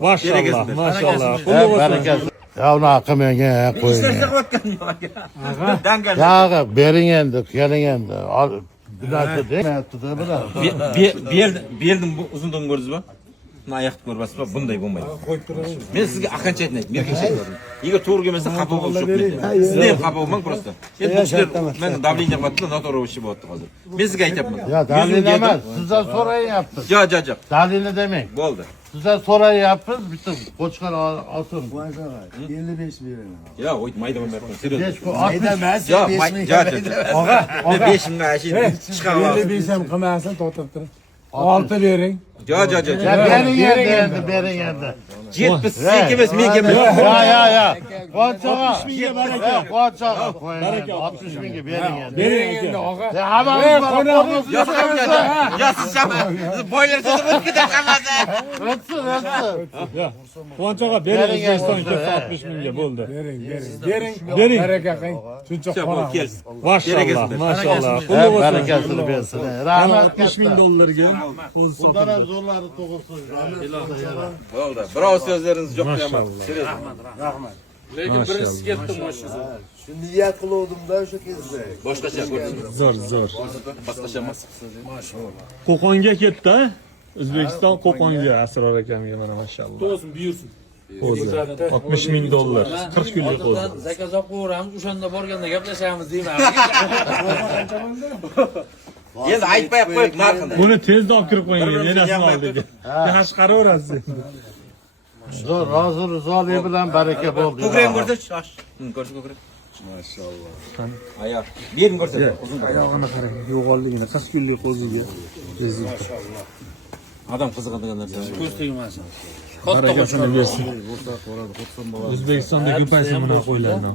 Maşallah, maşallah. Bereket. Ya onu hakkı menge koyun. Ya berin endi, gelin endi. Bir dakika değil mi? Berdim bu uzunluğunu gördünüz mü? Ayakta görmezsiniz mi? Bunday bulmayın. Ben sizge akança etmeyim. Merkez şey gördüm. Eğer doğru gelmezse kapı olmuş yok. Siz de kapı olmayın prosto. Ben bu işler, ben davliyin yapmadım da notor işi bu attı hazır. Ben sizge aytapmadım. Ya dalil emez. Size sorayı yaptınız. Ya. Dalili demek. Oldu. Size sorayı yaptınız. Bütün koçkar atın. 55 verelim. Ya o mayda ben vermem. Seriyoz. Geç bu atın. Ya Aga. 5 bin aşağı çıkar. 55 hem kımasın to'xtattirib. 6 verin. Ya. Ya berin endi, berin endi. 78 emas, men kemin. Ya. Koçağa. Koçağa koyun. 60 binge berin endi. Verin endi og'a. Ya hamamız bana Ya siz şapı. Boylar sizi o'tkazib qoladi. ötsün. Quvonchoqqa bering O'zbekiston 260 mingga bo'ldi. Bering. Baraka qing. Shuncha qora. Kel. Maşallah, maşallah. Qulluq Bereketini versin. Rahmet 60 ming dollarga Bundan hem zorları tokusun. Oldu. Bravo sözleriniz yok yaman. Seriyoz. Lekin birinchisi ketdim o'sha. Shu niyat qiluvdim-da o'sha kezda. Boshqacha zo'r. boshqacha emas. Qo'qonga ketdi, ha? O'zbekiston Qo'qonga Asror akamga mana maşallah. To'sin buyursin. O'zi 60 ming dollar, 40 kunlik qo'zi. Zakaz olib qo'yamiz, o'shanda borganda gaplashamiz deyman. Endi aytmay qo'yib narxini. Buni tezda olib kirib qo'ying, enasini oldiga. Yaxshi qaraverasiz. Zor, hazır zor bilen bereket oldu. Ko'krak ko'rsa, shosh. Ko'rsa ko'krak. Maşallah. Ayoq. Berin ko'rsa. Uzun Oyog'ini qarang, yo'g'onligini 40 kunlik qo'ziga. Adam qiziqadigan narsa. Ko'z tegmasin. Barakasini bersin. O'zbekistonda ko'paysa mana qo'ylardan.